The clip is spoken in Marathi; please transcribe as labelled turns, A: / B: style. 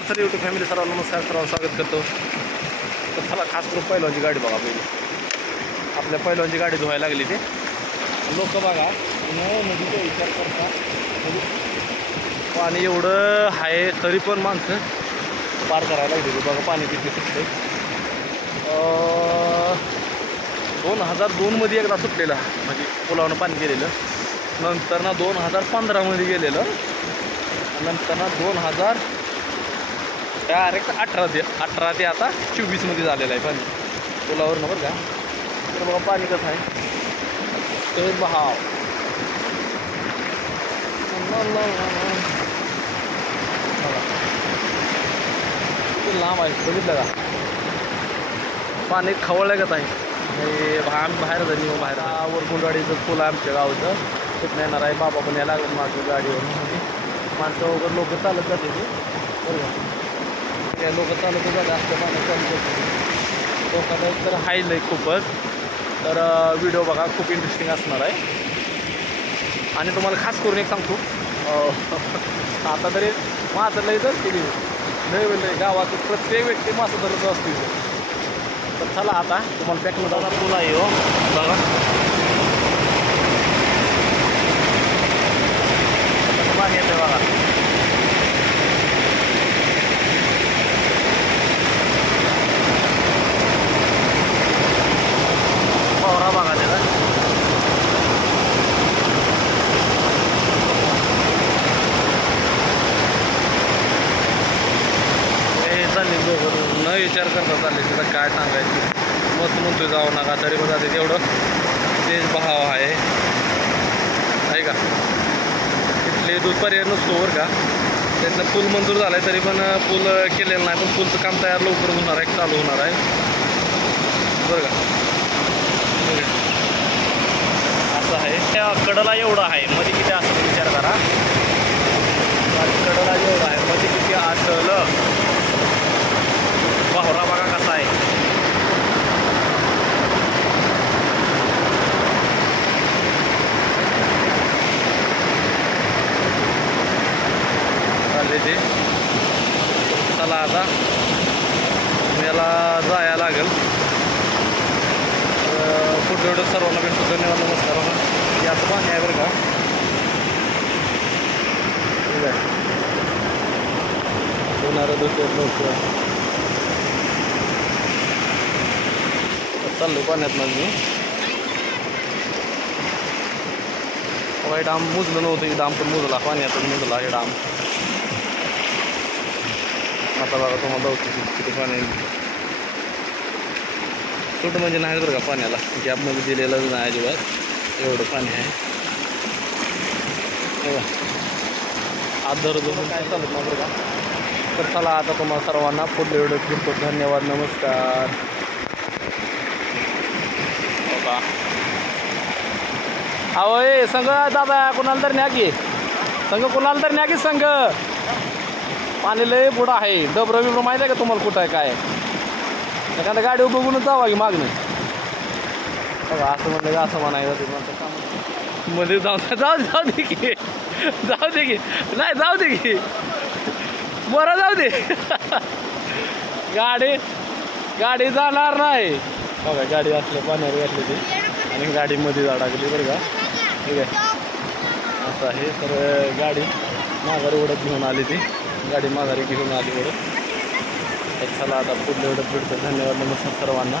A: तर सर युट्यूब फॅमिली सर्वांना नमस्कार सर्वांना स्वागत करतो. तर चला खास करून पहिल्यांची गाडी बघा पहिली. आपल्या पहिल्यांची गाडी धुवायला लागली ते. लोक बघा न नदीचा विचार करता. पाणी एवढं आहे तरी पण माणसं पार करायला लागली बघा पाणी किती सुटते दोन हजार दोनमध्ये एकदा सुटलेलं. म्हणजे पुलावनं पाणी गेलेलं. नंतर ना दोन हजार पंधरामध्ये गेलेलं. नंतर ना दोन हजार डायरेक्ट अठरा ते अठरा ते आता चोवीसमध्ये झालेलं आहे पाणी. पुलावर ना बरं का. तर बघा पाणी कसं आहे. ते बहाव बघा. किती लांब आहे बघितलं का? पाणी खवळल्यागत आहे? आणि बा- आम्ही बाहेर जाईल मग बाहेर वर गुंडवाडीचं पूल आहे आमच्या गावचं. तिथं येणार आहे? बाबा पण यायला लागलं माझं गाडीवर माणसं वगैरे लोक चालत जाते ते. बरोबर लोक चालत जाते असल्या पाण्यात चालत जाते लोकांना तर हाय लय खूपच. तर व्हिडिओ बघा खूप इंटरेस्टिंग असणार आहे. आणि तुम्हाला खास करून एक सांगतो. आता तरी माझं लय जर केली लय लय गावात प्रत्येक व्यक्ती मासं धरत असते तर चला आता तुम्हाला पॅक दादा पूल येऊ हो. बघा कसं पाणी येतं बघा पवरा बघा त्याचा हे चालले दोघं न विचार करता चालले तिथं काय सांगायचं? मस्त म्हणतोय जाऊ नका तरी पण जाते तेवढं. तेच भाव आहे. आहे का? तिथले दूध पर्याय नसतो बरं का. त्यांना पूल मंजूर झाला आहे तरी पण पूल केलेलं नाही पण पूलचं काम तयार लवकर होणार आहे चालू होणार आहे. बरं का? बरं का? असं आहे. त्या कडला एवढं आहे मध्ये किती असं ते विचार करा कडला एवढं आहे मध्ये किती असलं वाहोरा बघा कसा आहे चालले ते चला आता. याला जायला लागेल. पुढे एवढं सर्वांना भेटतो. धन्यवाद नमस्कार. हो याचं पाणी आहे बरं का? ठीक आहे. होणारं दुसरं लवकर. चाललो पाण्यात मी हे डाम मुजलं नव्हतं. डाम पण मुजला. पाण्यातून मुजला हे डाम आता बघा तुम्हाला जाऊ किती पाणी. छोटं म्हणजे नाही बरं का पाण्याला. गॅपमध्ये दिलेलं नाही अजिबात. एवढं पाणी आहे. हात धरत धरून काय चालत नाही बरं का? तर चला आता तुम्हाला सर्वांना पुढले व्हिडिओ फिरतो धन्यवाद नमस्कार. अहो ए संघ दादा कोणाला तर न्या की. संघ कोणाला तर न्या की संघ पाणी लय पुढं आहे. डबरं बिबरं माहिती आहे का तुम्हाला कुठं आहे काय एखाद्या गाडी बघूनच जावा की मागणं बघा असं म्हणलं का असं म्हणायचं ते म्हणतं काममध्ये जाऊ जाऊ जाऊ दे की. जाऊ दे की. नाही जाऊ दे की. बरं जाऊ दे. गाडी गाडी जाणार नाही. बघा गाडी असल्या पाण्यावर घातली ती. आणि गाडीमध्ये जा टाकली बरं का. ठीक आहे. असं आहे. तर गाडी माघारी उडत घेऊन आली ती. गाडी माघारी घेऊन आली बरं चला आता पुढल्या एवढं भेटतो. धन्यवाद नमस्कार सर्वांना.